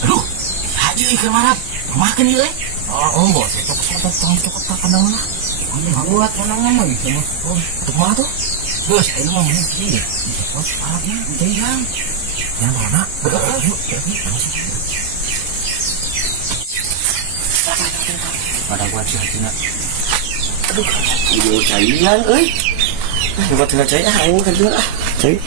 Aduh, haji ikan marap. Makan yuk bos, itu cokot kadang lah. Buat konangan lagi sama. Oh, untuk mana tuh? Bos, ini mau ini ya. Bos, parahnya udah hilang. Yang mana? Yuk. Pada gua sih hatinya. Aduh, video cairan, buat tengah cair, ayo makan dulu ah. Cair.